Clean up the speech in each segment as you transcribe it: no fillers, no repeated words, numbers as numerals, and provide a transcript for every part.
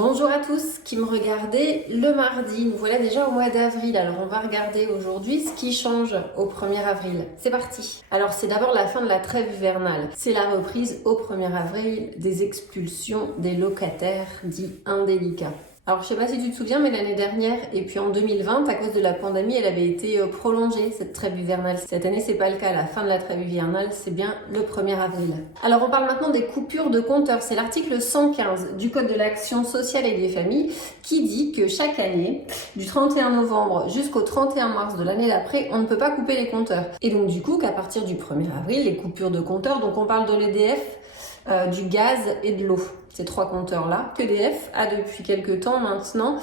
Bonjour à tous qui me regardez le mardi. Nous voilà déjà au mois d'avril. Alors on va regarder aujourd'hui ce qui change au 1er avril. C'est parti. Alors c'est d'abord la fin de la trêve hivernale. C'est la reprise au 1er avril des expulsions des locataires dits indélicats. Alors je sais pas si tu te souviens, mais l'année dernière et puis en 2020, à cause de la pandémie, elle avait été prolongée, cette trêve hivernale. Cette année, c'est pas le cas. La fin de la trêve hivernale, c'est bien le 1er avril. Alors on parle maintenant des coupures de compteurs. C'est l'article 115 du Code de l'action sociale et des familles qui dit que chaque année, du 31 novembre jusqu'au 31 mars de l'année d'après, on ne peut pas couper les compteurs. Et donc du coup, qu'à partir du 1er avril, les coupures de compteurs, donc on parle de l'EDF, du gaz et de l'eau. Ces trois compteurs-là, qu'EDF a depuis quelques temps maintenant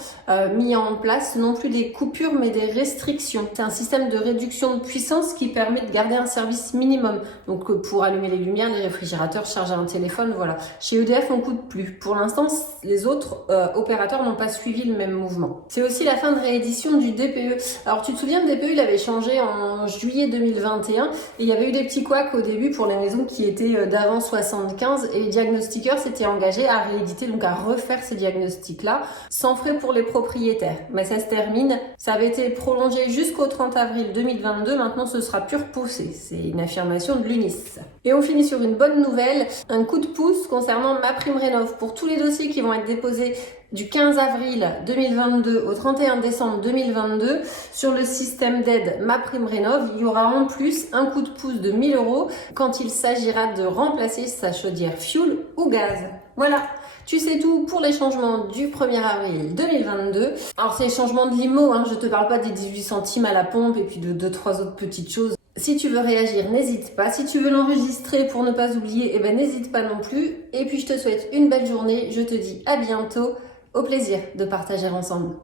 mis en place non plus des coupures mais des restrictions. C'est un système de réduction de puissance qui permet de garder un service minimum. Donc pour allumer les lumières, les réfrigérateurs, charger un téléphone, voilà. Chez EDF, on ne coûte plus. Pour l'instant, les autres opérateurs n'ont pas suivi le même mouvement. C'est aussi la fin de réédition du DPE. Alors tu te souviens, le DPE, il avait changé en juillet 2021 et il y avait eu des petits couacs au début pour les maisons qui étaient d'avant 75 et les diagnostiqueurs s'étaient engagés à rééditer, donc à refaire ces diagnostics-là, sans frais pour les propriétaires. Mais ça se termine, ça avait été prolongé jusqu'au 30 avril 2022, maintenant ce sera pur poussé. C'est une affirmation de l'UNIS. Et on finit sur une bonne nouvelle, un coup de pouce concernant MaPrimeRénov'. Pour tous les dossiers qui vont être déposés du 15 avril 2022 au 31 décembre 2022 sur le système d'aide MaPrimeRénov', il y aura en plus un coup de pouce de 1 000 € quand il s'agira de remplacer sa chaudière fioul ou gaz. Voilà, tu sais tout pour les changements du 1er avril 2022. Alors c'est les changements de l'IMO, je te parle pas des 18 centimes à la pompe et puis de 2-3 autres petites choses. Si tu veux réagir, n'hésite pas. Si tu veux l'enregistrer pour ne pas oublier, n'hésite pas non plus. Et puis je te souhaite une belle journée, je te dis à bientôt. Au plaisir de partager ensemble.